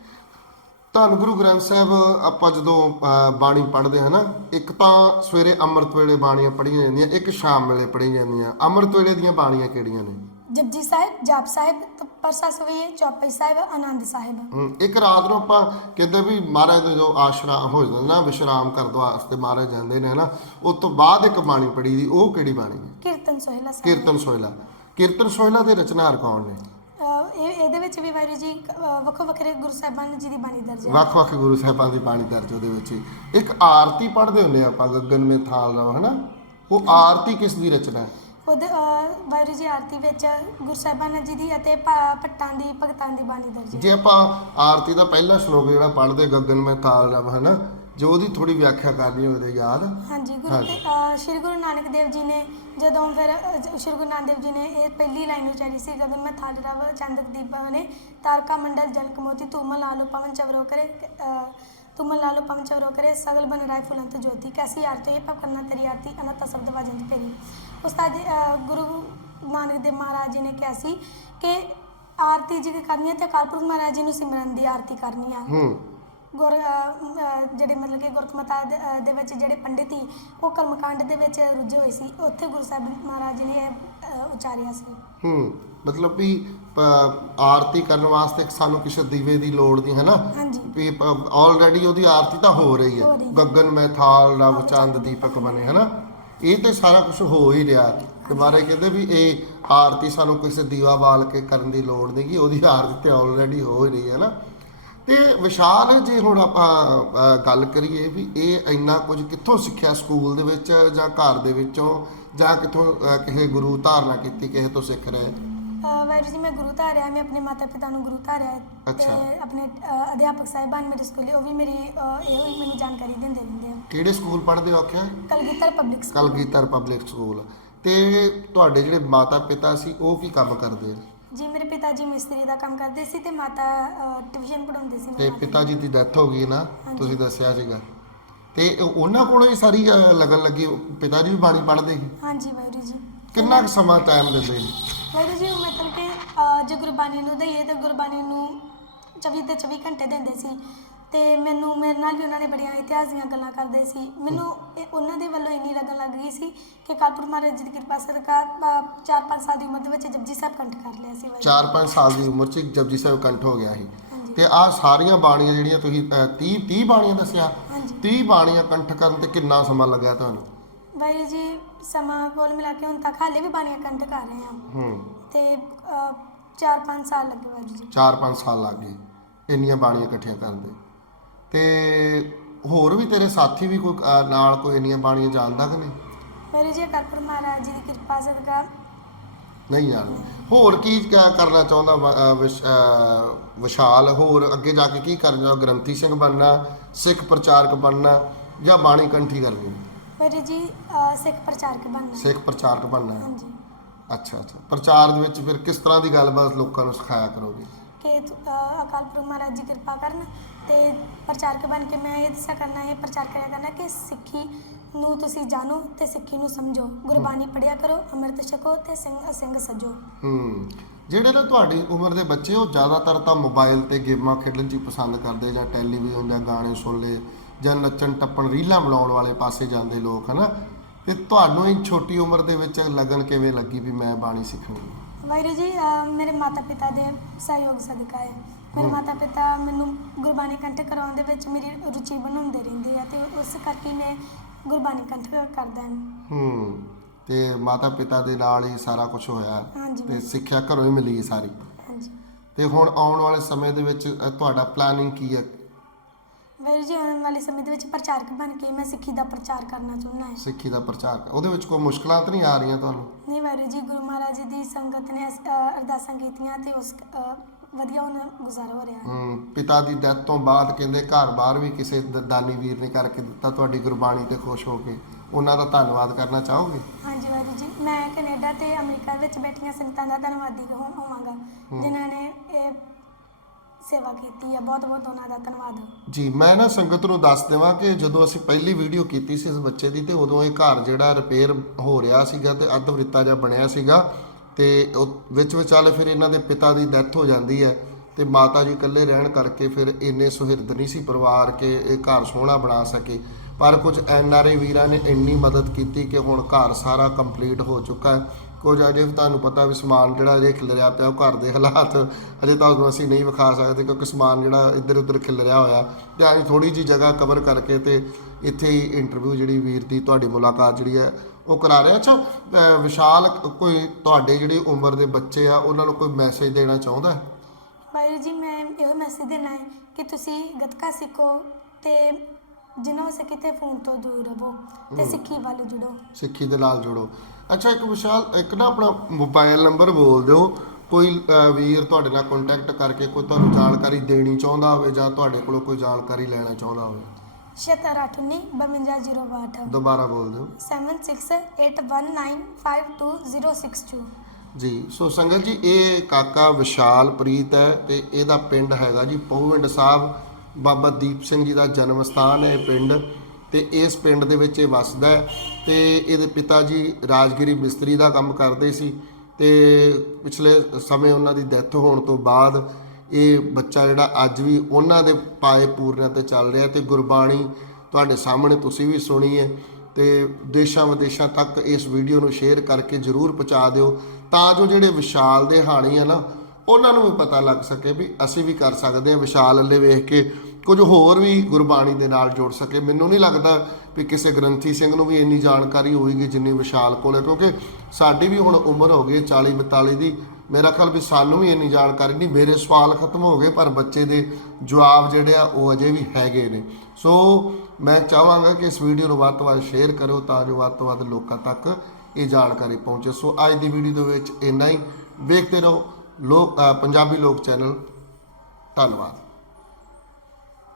ਧੰਨ ਗੁਰੂ ਗ੍ਰੰਥ ਸਾਹਿਬ ਆਪਾਂ ਜਦੋਂ ਬਾਣੀ ਪੜ੍ਹਦੇ ਹਾਂ ਨਾ ਇੱਕ ਤਾਂ ਸਵੇਰੇ ਅੰਮ੍ਰਿਤ ਵੇਲੇ ਬਾਣੀਆਂ ਪੜ੍ਹੀਆਂ ਜਾਂਦੀਆਂ ਇੱਕ ਸ਼ਾਮ ਵੇਲੇ ਪੜ੍ਹੀਆਂ ਜਾਂਦੀਆਂ। ਅੰਮ੍ਰਿਤ ਵੇਲੇ ਦੀਆਂ ਬਾਣੀਆਂ ਕਿਹੜੀਆਂ ਨੇ? ਜਪਜੀ ਸਾਹਿਬ ਜਾਪ ਸਾਹਿਬ ਪਰਸਾ ਸਵਈਏ ਚੌਪਈ ਸਾਹਿਬ ਆਨੰਦ ਸਾਹਿਬ। ਹਮ, ਇੱਕ ਰਾਤ ਨੂੰ ਆਪਾਂ ਕਹਿੰਦੇ ਵੀ ਮਹਾਰਾਜ ਦਾ ਜੋ ਆਸ਼ਰਾ ਹੋ ਜਾਂਦਾ ਨਾ ਵਿਸ਼ਰਾਮ ਕਰਨ ਵਾਸਤੇ ਮਹਾਰਾਜ ਜਾਂਦੇ ਨੇ ਨਾ ਉਸ ਤੋਂ ਬਾਅਦ ਇੱਕ ਬਾਣੀ ਪੜੀ ਦੀ ਉਹ ਕਿਹੜੀ ਬਾਣੀ ਹੈ? ਕੀਰਤਨ ਸੋਹਿਲਾ ਸਾਹਿਬ। ਕੀਰਤਨ ਸੋਹਿਲਾ। ਕੀਰਤਨ ਸੋਹਿਲਾ ਦੇ ਰਚਨਾਰ ਕੌਣ ਨੇ? ਅਹ ਇਹ ਇਹਦੇ ਵਿੱਚ ਵੀ ਵਾਹਿਗੁਰੂ ਜੀ ਅਹ ਵੱਖੋ ਵੱਖਰੇ ਗੁਰੂ ਸਾਹਿਬਾਨ ਜੀ ਦੀ ਬਾਣੀ ਦਰਜ ਹੈ। ਵੱਖ-ਵੱਖ ਗੁਰੂ ਸਾਹਿਬਾਂ ਦੀ ਬਾਣੀ ਦਰਜ ਉਹਦੇ ਵਿੱਚ ਹੀ। ਇੱਕ ਆਰਤੀ ਪੜ੍ਹਦੇ ਹੁੰਦੇ ਆਪਾਂ ਗਗਨ ਮੇ ਥਾਲ ਰਵ ਹਨਾ? ਉਹ ਆਰਤੀ ਕਿਸ ਦੀ ਰਚਨਾ ਹੈ? ਉਹਦੇ ਵਾਹਿਗੁਰੂ ਜੀ ਆਰਤੀ ਵਿੱਚ ਗੁਰੂ ਸਾਹਿਬਾਨ ਜੀ ਦੀ ਅਤੇ ਭਾ- ਭੱਟਾਂ ਦੀ ਭਗਤਾਂ ਦੀ ਬਾਣੀ ਦਰਜ ਹੈ ਜੇ ਆਪਾਂ ਆਰਤੀ ਦਾ ਪਹਿਲਾ ਸ਼ਲੋਕ ਜਿਹੜਾ ਪੜ੍ਹਦੇ ਗਗਨ ਮੇ ਥਾਲ ਰਵ ਹਨਾ ਜੋ ਉਹਦੀ ਥੋੜੀ ਵਿਆਖਿਆ ਕਰਨੀ ਹੋਵੇ ਯਾਦ ਹਾਂਜੀ ਗੁਰੂ ਹਾਂਜੀ। ਤੇ ਸ਼੍ਰੀ ਗੁਰੂ ਨਾਨਕ ਦੇਵ ਜੀ ਨੇ ਜਦੋਂ ਫਿਰ ਜ- ਸ਼੍ਰੀ ਗੁਰੂ ਨਾਨਕ ਦੇਵ ਜੀ ਨੇ ਇਹ ਪਹਿਲੀ ਲਾਈਨ ਉਚਾਰੀ ਸੀ ਗਗਨ ਮੈਂ ਥਾਲ ਰਵ ਚੰਦਕ ਦੀਪ ਨੇ ਤਾਰਕਾ ਮੰਡਲ ਜਨਕ ਮੋਤੀ ਤੁਮ ਲਾਲੋ ਪਵਨ ਚਵਰੋ ਕਰੇ ਲਾਲੋ ਪਵਨ ਚਵਰੋ ਕਰੇ ਸਗਲ ਬਨ ਰਾਏ ਫੁਲੰਤ ਜੋਤੀ ਕੈਸੀ ਆਰਤੀ ਇਹ ਭਵ ਕਰਨਾ ਤੇਰੀ ਆਰਤੀ ਅਨੰਤ ਸ਼ਬਦ ਵਜੰਤ ਤੇਰੀ ਉਸਤਾਦ ਜੀ, ਅਹ, ਗੁਰੂ ਨਾਨਕ ਦੇਵ ਮਹਾਰਾਜ ਜੀ ਨੇ ਕਿਹਾ ਸੀ ਕਿ ਆਰਤੀ ਜੀ ਕਰਨੀ ਹੈ ਤੇ ਅਕਾਲ ਪੁਰਖ ਮਹਾਰਾਜ ਜੀ ਨੂੰ ਸਿਮਰਨ ਦੀ ਆਰਤੀ ਕਰਨੀ ਆ ਹੂੰ ਗੁਰ ਜਿਹੜੇ ਮਤਲਬ ਕਿ ਗੁਰਮਤਾ ਦੇ ਵਿੱਚ ਜਿਹੜੇ ਪੰਡਿਤ ਸੀ ਉਹ ਕਰਮਕਾਂਡ ਦੇ ਵਿੱਚ ਰੁੱਝੇ ਹੋਏ ਸੀ ਉੱਥੇ ਗੁਰੂ ਸਾਹਿਬ ਮਹਾਰਾਜ ਜੀ ਨੇ ਉਚਾਰਿਆ ਸੀ ਹੂੰ ਮਤਲਬ ਵੀ ਆਰਤੀ ਕਰਨ ਵਾਸਤੇ ਸਾਨੂੰ ਕਿਸੇ ਦੀਵੇ ਦੀ ਲੋੜ ਨਹੀਂ ਹੈ ਨਾ ਵੀ ਆਲਰੇਡੀ ਉਹਦੀ ਆਰਤੀ ਤਾਂ ਹੋ ਰਹੀ ਹੈ। ਗਗਨ ਮੈਂ ਥਾਲ ਰਵ ਚੰਦ ਦੀਪਕ ਬਣੇ ਹੈ ਨਾ ਇਹ ਤੇ ਸਾਰਾ ਕੁਝ ਹੋ ਹੀ ਰਿਹਾ। ਤੇ ਮਾਰੇ ਕਹਿੰਦੇ ਵੀ ਇਹ ਆਰਤੀ ਸਾਨੂੰ ਕਿਸੇ ਦੀਵਾ ਬਾਲ ਕੇ ਕਰਨ ਦੀ ਲੋੜ ਨਹੀਂਗੀ ਉਹਦੀ ਆਰਤੀ ਤੇ ਆਲਰੇਡੀ ਹੋ ਹੀ ਰਹੀ ਹੈ ਨਾ ਤੇ ਵਿਸ਼ਾਲ ਜੇ ਹੁਣ ਆਪਾਂ ਗੱਲ ਕਰੀਏ ਵੀ ਇਹ ਇੰਨਾ ਕੁਝ ਕਿੱਥੋਂ ਸਿੱਖਿਆ? ਸਕੂਲ ਦੇ ਵਿੱਚ ਜਾਂ ਘਰ ਦੇ ਵਿੱਚੋਂ? ਜਾਂ ਕਿੱਥੋਂ ਕਿਸੇ ਗੁਰੂ ਧਾਰਨਾ ਕੀਤੀ ਕਿਸੇ ਤੋਂ ਸਿੱਖ ਰਹੇ? ਅਹ, ਵਾਹਿਗੁਰੂ ਜੀ ਮੈਂ ਗੁਰੂ ਧਾਰਿਆ ਮੈਂ ਆਪਣੇ ਮਾਤਾ ਪਿਤਾ ਨੂੰ ਗੁਰੂ ਧਾਰਿਆ ਹੈ ਅੱਛਾ। ਤੇ ਆਪਣੇ ਅਹ, ਅਧਿਆਪਕ ਸਾਹਿਬਾਨ ਮੇਰੇ ਸਕੂਲੇ ਉਹ ਵੀ ਮੇਰੀ ਅਹ, ਇਹੋ ਹੀ ਮੈਨੂੰ ਜਾਣਕਾਰੀ ਦਿੰਦੇ ਰਹਿੰਦੇ ਆ। ਕਿਹੜੇ ਸਕੂਲ ਪੜ੍ਹਦੇ ਹੋ ਆਖਿਆ Kalgidhar public school Kalgidhar public school ਤੇ ਤੁਹਾਡੇ ਜਿਹੜੇ ਮਾਤਾ ਪਿਤਾ ਸੀ ਉਹ ਕੀ ਕੰਮ ਕਰਦੇ? ਨੇ ਜੀ ਮੇਰੇ ਪਿਤਾ ਜੀ ਮਿਸਤਰੀ ਦਾ ਕੰਮ ਕਰਦੇ ਸੀ ਤੇ ਮਾਤਾ ਟਿਊਸ਼ਨ ਪੜਾਉਂਦੇ ਸੀ ਤੇ ਪਿਤਾ ਜੀ। ਦੀ ਡੈਥ ਹੋ ਗਈ ਨਾ। ਤੁਸੀਂ ਦੱਸਿਆ ਸੀਗਾ। ਤੇ ਉਹ- ਉਹਨਾਂ ਕੋਲੋਂ ਹੀ ਸਾਰੀ ਅਹ, ਲਗਨ ਲੱਗੀ ਪਿਤਾ ਜੀ ਵੀ ਬਾਣੀ ਪੜ੍ਹਦੇ ਸੀ? ਹਾਂਜੀ ਵਾਹਿਗੁਰੂ ਜੀ। ਕਿੰਨਾ ਕੁ ਸਮਾਂ ਟਾਈਮ ਦਿੰਦੇ ਸੀ? ਵਾਹਿਗੁਰੂ ਜੀ ਉਹ ਮਤਲਬ ਕਿ ਅਹ, ਜੇ ਗੁਰਬਾਣੀ ਨੂੰ ਦਈਏ ਤਾਂ ਗੁਰਬਾਣੀ ਨੂੰ 24 ਤੇ 24 ਘੰਟੇ ਦਿੰਦੇ ਸੀ। ਤੇ ਮੈਨੂੰ ਮੇਰੇ ਨਾਲ ਵੀ ਉਹਨਾਂ ਨੇ ਬੜੀਆਂ ਇਤਿਹਾਸ ਦੀਆਂ ਗੱਲਾਂ ਕਰਦੇ ਸੀ। ਮੈਨੂੰ ਇਹ- ਉਹਨਾਂ ਦੇ ਵੱਲੋਂ ਇੰਨੀ ਲੱਗਣ ਲੱਗ ਗਈ ਸੀ ਕਿ ਕਾਲਪੁਰ ਮਹਾਰਾਜ ਜੀ ਦੀ ਕਿਰਪਾ ਸਦਕਾ 4-5 ਸਾਲ ਦੀ ਉਮਰ ਦੇ ਵਿੱਚ ਜਪਜੀ ਸਾਹਿਬ ਕੰਠ ਕਰ ਲਿਆ ਸੀ ਵਾਹਿਗੁਰੂ 4-5 ਸਾਲ ਦੀ ਉਮਰ 'ਚ ਜਪਜੀ ਸਾਹਿਬ ਕੰਠ ਹੋ ਗਿਆ ਸੀ। ਤੇ ਆਹ ਸਾਰੀਆਂ ਬਾਣੀਆਂ ਜਿਹੜੀਆਂ ਤੁਸੀਂ 30 30 ਬਾਣੀਆਂ ਦੱਸਿਆ ਹਾਂਜੀ। 30 ਬਾਣੀਆਂ ਕੰਠ ਕਰਨ ਤੇ ਕਿੰਨਾ ਸਮਾਂ ਲੱਗਿਆ ਤੁਹਾਨੂੰ? ਵਾਹਿਗੁਰੂ ਜੀ ਸਮਾਂ ਕੋਲ ਮਿਲਾ ਕੇ ਹੁਣ ਤੱਕ ਹਾਲੇ ਵੀ ਬਾਣੀਆਂ ਕੰਠ ਕਰ ਰਹੇ ਹਾਂ। ਹੂੰ। ਤੇ 4-5 ਸਾਲ ਲੱਗੇ ਵਾਹਿਗੁਰੂ ਜੀ। 4-5 ਸਾਲ ਲੱਗ ਗਏ ਇੰਨੀਆਂ ਬਾਣੀਆਂ ਇਕੱਠੀਆਂ ਕਰਨ ਦੇ। ਤੇ ਹੋਰ ਵੀ ਤੇਰੇ ਸਾਥੀ ਵੀ ਕੋਈ ਨਾਲ ਕੋਈ ਇੰਨੀਆਂ ਬਾਣੀਆਂ ਜਾਣਦਾ ਕਿ ਨਹੀਂ? ਵਾਹਿਗੁਰੂ ਜੀ ਕਾਲਪੁਰ ਮਹਾਰਾਜ ਜੀ ਦੀ ਕਿਰਪਾ ਸਦਕਾ ਨਹੀਂ ਜਾਣਦਾ ਹੋਰ ਕੀ ਕ- ਕਰਨਾ ਚਾਹੁੰਦਾ ਵਾ- ਅਹ, ਵਿਸ਼- ਅਹ, ਵਿਸ਼ਾਲ? ਹੋਰ ਅੱਗੇ ਜਾ ਕੇ ਕੀ ਕਰਨਾ ਗ੍ਰੰਥੀ ਸਿੰਘ ਬਣਨਾ ਸਿੱਖ ਪ੍ਰਚਾਰਕ ਬਣਨਾ ਜਾਂ ਬਾਣੀ ਕੰਠੀ ਕਰਨੀ? ਵਾਹਿਗੁਰੂ ਜੀ ਅਹ, ਸਿੱਖ ਪ੍ਰਚਾਰਕ ਬਣਨਾ। ਸਿੱਖ ਪ੍ਰਚਾਰਕ ਬਣਨਾ। ਹਾਂਜੀ। ਅੱਛਾ ਅੱਛਾ। ਪ੍ਰਚਾਰ ਦੇ ਵਿੱਚ ਫਿਰ ਕਿਸ ਤਰ੍ਹਾਂ ਦੀ ਗੱਲਬਾਤ ਲੋਕਾਂ ਨੂੰ ਸਿਖਾਇਆ ਕਰੋਗੇ? ਕਿ ਅਕਾਲ ਪੁਰਖ ਮਹਾਰਾਜ ਜੀ ਕਿਰਪਾ ਕਰਨ ਤੇ ਪ੍ਰਚਾਰਕ ਬਣ ਕੇ ਮੈਂ ਇਹ ਦੱਸਿਆ ਕਰਨਾ ਹੈ ਪ੍ਰਚਾਰ ਕਰਿਆ ਕਰਨਾ ਕਿ ਸਿੱਖੀ ਨੂੰ ਤੁਸੀਂ ਜਾਣੋ ਤੇ ਸਿੱਖੀ ਨੂੰ ਸਮਝੋ। ਗੁਰਬਾਣੀ ਪੜਿਆ ਕਰੋ ਅੰਮ੍ਰਿਤ ਛਕੋ ਤੇ ਸਿੰਘ ਸਿੰਘ ਸਜੋ। ਹੂੰ ਜਿਹੜੇ ਨਾ ਤੁਹਾਡੀ ਉਮਰ ਦੇ ਬੱਚੇ ਉਹ ਜ਼ਿਆਦਾਤਰ ਤਾਂ ਮੋਬਾਈਲ ਤੇ ਗੇਮਾਂ ਖੇਡਣ 'ਚ ਹੀ ਪਸੰਦ ਕਰਦੇ ਜਾਂ ਟੈਲੀਵਿਜ਼ਨ ਜਾਂ ਗਾਣੇ ਸੁਣ ਲਏ ਜਾਂ ਨੱਚਣ ਟੱਪਣ ਰੀਲਾਂ ਬਣਾਉਣ ਵਾਲੇ ਪਾਸੇ ਜਾਂਦੇ ਲੋਕ ਹਨਾ? ਤੇ ਤੁਹਾਨੂੰ ਇਹ ਛੋਟੀ ਉਮਰ ਦੇ ਵਿੱਚ ਲਗਨ ਕਿਵੇਂ ਲੱਗੀ ਵੀ ਮੈਂ ਬਾਣੀ ਸਿੱਖਣੀ ਹੈ? ਵਾਹਿਗੁਰੂ ਜੀ ਅਹ, ਮੇਰੇ ਮਾਤਾ ਪਿਤਾ ਦੇ ਸਹਿਯੋਗ ਸਦਕਾ ਹੈ। ਮੇਰੇ। ਮਾਤਾ ਪਿਤਾ ਮੈਨੂੰ ਗੁਰਬਾਣੀ ਕੰਠ ਕਰਾਉਣ ਦੇ ਵਿੱਚ ਮੇਰੀ ਰੁਚੀ ਬਣਾਉਂਦੇ ਰਹਿੰਦੇ ਆ ਤੇ ਉਸ ਕਰਕੇ ਮੈਂ ਗੁਰਬਾਣੀ ਕੰਠ ਕਰਦਾ ਹਾਂ। ਹੂੰ ਤੇ ਮਾਤਾ ਪਿਤਾ ਦੇ ਨਾਲ ਹੀ ਸਾਰਾ ਕੁਝ ਹੋਇਆ। ਹਾਂਜੀ। ਤੇ ਸਿੱਖਿਆ ਘਰੋਂ ਹੀ ਮਿਲੀ ਹੈ ਸਾਰੀ। ਹਾਂਜੀ। ਤੇ ਹੁਣ ਆਉਣ ਵਾਲੇ ਸਮੇਂ ਦੇ ਵਿੱਚ ਅ, ਤੁਹਾਡਾ ਪਲਾਨਿੰਗ ਕੀ ਹੈ? ਵਾਹਿਗੁਰੂ ਜੀ ਆਉਣ ਵਾਲੇ ਸਮੇਂ ਦੇ ਵਿੱਚ ਪ੍ਰਚਾਰਕ ਬਣ ਕੇ ਮੈਂ ਸਿੱਖੀ ਦਾ ਪ੍ਰਚਾਰ ਕਰਨਾ ਚਾਹੁੰਦਾ ਹਾਂ। ਸਿੱਖੀ ਦਾ ਪ੍ਰਚਾਰ ਉਹਦੇ ਵਿੱਚ ਕੋਈ ਮੁਸ਼ਕਲਾਂ ਤਾਂ ਨਹੀਂ ਆ ਰਹੀਆਂ ਤੁਹਾਨੂੰ? ਨਹੀਂ ਵਾਹਿਗੁਰੂ ਜੀ ਗੁਰੂ ਮਹਾਰਾਜ ਜੀ ਦੀ ਸੰਗਤ ਨੇ ਅਸ- ਅ, ਅਰਦਾਸਾਂ ਕੀਤੀਆਂ ਤੇ ਉਸ ਅ, ਵਧੀਆ ਉਹਨਾਂ ਗੁਜ਼ਾਰਾ ਹੋ ਰਿਹਾ ਹਮ, ਪਿਤਾ ਦੀ ਡੈਥ ਤੋਂ ਬਾਅਦ ਕਹਿੰਦੇ ਘਰ-ਬਾਰ ਵੀ ਕਿਸੇ ਦ- ਦਾਨੀ ਵੀਰ ਨੇ ਕਰਕੇ ਦਿੱਤਾ ਤੁਹਾਡੀ ਗੁਰਬਾਣੀ ਤੇ ਖੁਸ਼ ਹੋ ਕੇ। ਉਹਨਾਂ ਦਾ ਧੰਨਵਾਦ ਕਰਨਾ ਚਾਹੋਗੇ? ਹਾਂਜੀ ਵਾਹਿਗੁਰੂ ਜੀ ਮੈਂ ਕੈਨੇਡਾ ਤੇ ਅਮਰੀਕਾ ਵਿੱਚ ਬੈਠੀਆਂ ਸੰਗਤਾਂ ਦਾ ਧੰਨਵਾਦੀ ਹੋ- ਹੋਵਾਂਗਾ। ਜਿਨ੍ਹਾਂ ਨੇ ਇਹ ਸੇਵਾ ਕੀਤੀ ਹੈ। ਬਹੁਤ ਬਹੁਤ ਉਹਨਾਂ ਦਾ ਧੰਨਵਾਦ। ਜੀ, ਮੈਂ ਨਾ ਸੰਗਤ ਨੂੰ ਦੱਸ ਦੇਵਾਂ ਕਿ ਜਦੋਂ ਅਸੀਂ ਪਹਿਲੀ ਵੀਡੀਓ ਕੀਤੀ ਸੀ ਇਸ ਬੱਚੇ ਦੀ ਤੇ ਉਦੋਂ ਇਹ ਘਰ ਜਿਹੜਾ ਰਿਪੇਅਰ ਹੋ ਰਿਹਾ ਸੀਗਾ ਤੇ ਅੱਧ ਵ੍ਰਿਤਾ ਜਿਹਾ ਬਣਿਆ ਸੀਗਾ ਤੇ ਵਿੱਚ ਵਿਚਾਲੇ ਫਿਰ ਇਹਨਾਂ ਦੇ ਪਿਤਾ ਦੀ ਡੈਥ ਹੋ ਜਾਂਦੀ ਹੈ ਤੇ ਮਾਤਾ ਜੀ ਇਕੱਲੇ ਰਹਿਣ ਕਰਕੇ ਫਿਰ ਇੰਨੇ ਸੁਹਿਰਦ ਨਹੀਂ ਸੀ ਪਰਿਵਾਰ ਕਿ ਇਹ ਘਰ ਸੋਹਣਾ ਬਣਾ ਸਕੇ। ਪਰ ਕੁਝ ਐਨਆਰਏ ਵੀਰਾਂ ਨੇ ਇੰਨੀ ਮਦਦ ਕੀਤੀ ਕਿ ਹੁਣ ਘਰ ਸਾਰਾ ਕੰਪਲੀਟ ਹੋ ਚੁੱਕਾ ਹੈ। ਕੁਝ ਅਜੇ ਤੁਹਾਨੂੰ ਪਤਾ ਵੀ ਸਮਾਨ ਜਿਹੜਾ ਅਜੇ ਖਿਲਰਿਆ ਪਿਆ ਉਹ ਘਰ ਦੇ ਹਾਲਾਤ ਅਜੇ ਤੁਹਾਨੂੰ ਅਸੀਂ ਨਹੀਂ ਵਿਖਾ ਸਕਦੇ ਕਿਉਂਕਿ ਸਮਾਨ ਜਿਹੜਾ ਇੱਧਰ ਉੱਧਰ ਖਿਲਰਿਆ ਹੋਇਆ ਤੇ ਅਸੀਂ ਥੋੜੀ ਜੀ ਜਗ੍ਹਾ ਕਵਰ ਕਰਕੇ ਤੇ ਇੱਥੇ ਹੀ ਇੰਟਰਵਿਊ ਜਿਹੜੀ ਵੀਰ ਦੀ ਤੁਹਾਡੀ ਮੁਲਾਕਾਤ ਜਿਹੜੀ ਹੈ ਉਹ ਕਰਾ ਰਹੇ ਅੱਛਾ ਵਿਸ਼ਾਲ, ਕੋਈ ਤੁਹਾਡੇ ਜਿਹੜੀ ਉਮਰ ਦੇ ਬੱਚੇ ਆ, ਉਹਨਾਂ ਨੂੰ ਕੋਈ ਮੈਸੇਜ ਦੇਣਾ ਚਾਹੁੰਦਾ ਹੈ? ਵਾਹਿਗੁਰੂ ਜੀ, ਮੈਂ ਇਹੋ ਮੈਸੇਜ ਦੇਣਾ ਹੈ ਕਿ ਤੁਸੀਂ ਗੱਤਕਾ ਸਿੱਖੋ ਤੇ ਜਿੰਨਾ ਹੋ ਸਕੇ ਤੇ ਫੋਨ ਤੋਂ ਦੂਰ ਰਹੋ ਤੇ ਸਿੱਖੀ ਵੱਲ ਜੁੜੋ। ਸਿੱਖੀ ਦੇ ਨਾਲ ਜੁੜੋ। ਅੱਛਾ ਇੱਕ ਵਿਸ਼ਾਲ ਇੱਕ ਨਾ ਆਪਣਾ ਮੋਬਾਈਲ ਨੰਬਰ ਬੋਲ ਦਿਓ। ਕੋਈ ਅਹ, ਵੀਰ ਤੁਹਾਡੇ ਨਾਲ ਕੰਟੈਕਟ ਕਰਕੇ ਕੋਈ ਤੁਹਾਨੂੰ ਜਾਣਕਾਰੀ ਦੇਣੀ ਚਾਹੁੰਦਾ ਹੋਵੇ ਜਾਂ ਤੁਹਾਡੇ ਕੋਲੋਂ ਕੋਈ ਜਾਣਕਾਰੀ ਲੈਣਾ ਚਾਹੁੰਦਾ ਹੋਵੇ? 7819 5208 ਦੁਬਾਰਾ ਬੋਲ ਦਿਓ। 768119520062 ਜੀ ਸੋ ਸੰਗਤ ਜੀ ਇਹ ਕਾਕਾ ਵਿਸ਼ਾਲ ਪ੍ਰੀਤ ਹੈ ਤੇ ਇਹਦਾ ਪਿੰਡ ਹੈਗਾ ਜੀ ਪੌਵਿੰਡ ਸਾਹਿਬ। ਬਾਬਾ ਦੀਪ ਸਿੰਘ ਜੀ ਦਾ ਜਨਮ ਸਥਾਨ ਹੈ ਇਹ ਪਿੰਡ ਤੇ ਇਸ ਪਿੰਡ ਦੇ ਵਿੱਚ ਇਹ ਵੱਸਦਾ ਹੈ ਤੇ ਇਹਦੇ ਪਿਤਾ ਜੀ ਰਾਜਗਿਰੀ ਮਿਸਤਰੀ ਦਾ ਕੰਮ ਕਰਦੇ ਸੀ ਤੇ ਪਿਛਲੇ ਸਮੇਂ ਉਹਨਾਂ ਦੀ ਡੈਥ ਹੋਣ ਤੋਂ ਬਾਅਦ ਇਹ ਬੱਚਾ ਜਿਹੜਾ ਅੱਜ ਵੀ ਉਹਨਾਂ ਦੇ ਪਾਏ ਪੂਰਨਿਆਂ ਤੇ ਚੱਲ ਰਿਹਾ ਤੇ ਗੁਰਬਾਣੀ ਤੁਹਾਡੇ ਸਾਹਮਣੇ ਤੁਸੀਂ ਵੀ ਸੁਣੀ ਹੈ ਤੇ ਦੇਸ਼ਾਂ ਵਿਦੇਸ਼ਾਂ ਤੱਕ ਇਸ ਵੀਡੀਓ ਨੂੰ ਸ਼ੇਅਰ ਕਰਕੇ ਜਰੂਰ ਪਹੁੰਚਾ ਦਿਓ ਤਾਂ ਜੋ ਜਿਹੜੇ ਵਿਸ਼ਾਲ ਦੇ ਹਾਣੀ ਆ ਨਾ ਉਹਨਾਂ ਨੂੰ ਵੀ ਪਤਾ ਲੱਗ ਸਕੇ ਵੀ ਅਸੀਂ ਵੀ ਕਰ ਸਕਦੇ ਹਾਂ, ਵਿਸ਼ਾਲ ਅੱਲੇ ਵੇਖ ਕੇ, ਕੁਝ ਹੋਰ ਵੀ ਗੁਰਬਾਣੀ ਦੇ ਨਾਲ ਜੋੜ ਸਕੇ। ਮੈਨੂੰ ਨਹੀਂ ਲੱਗਦਾ ਵੀ ਕਿਸੇ ਗ੍ਰੰਥੀ ਸਿੰਘ ਨੂੰ ਵੀ ਇੰਨੀ ਜਾਣਕਾਰੀ ਹੋਏਗੀ ਜਿੰਨੀ ਵਿਸ਼ਾਲ ਕੋਲ ਹੈ, ਕਿਉਂਕਿ ਸਾਡੀ ਵੀ ਹੁਣ ਉਮਰ ਹੋ ਗਈ 40 42 ਦੀ। ਮੇਰਾ ਖਿਆਲ ਵੀ ਸਾਨੂੰ ਵੀ ਇੰਨੀ ਜਾਣਕਾਰੀ ਨਹੀਂ। ਮੇਰੇ ਸਵਾਲ ਖਤਮ ਹੋ ਗਏ, ਪਰ ਬੱਚੇ ਦੇ ਜਵਾਬ ਜਿਹੜੇ ਆ, ਉਹ ਅਜੇ ਵੀ ਹੈਗੇ ਨੇ। ਸੋ ਮੈਂ ਚਾਹਾਂਗਾ ਕਿ ਇਸ ਵੀਡੀਓ ਨੂੰ ਵੱਧ ਤੋਂ ਵੱਧ ਸ਼ੇਅਰ ਕਰੋ ਤਾਂ ਜੋ ਵੱਧ ਤੋਂ ਵੱਧ ਲੋਕਾਂ ਤੱਕ ਇਹ ਜਾਣਕਾਰੀ ਪਹੁੰਚੇ। ਸੋ ਅੱਜ ਦੀ ਵੀਡੀਓ ਦੇ ਵਿੱਚ ਇੰਨਾ ਹੀ। ਵੇਖਦੇ ਰਹੋ। ਲੋਕ ਪੰਜਾਬੀ ਲੋਕ ਚੈਨਲ ਧੰਨਵਾਦ।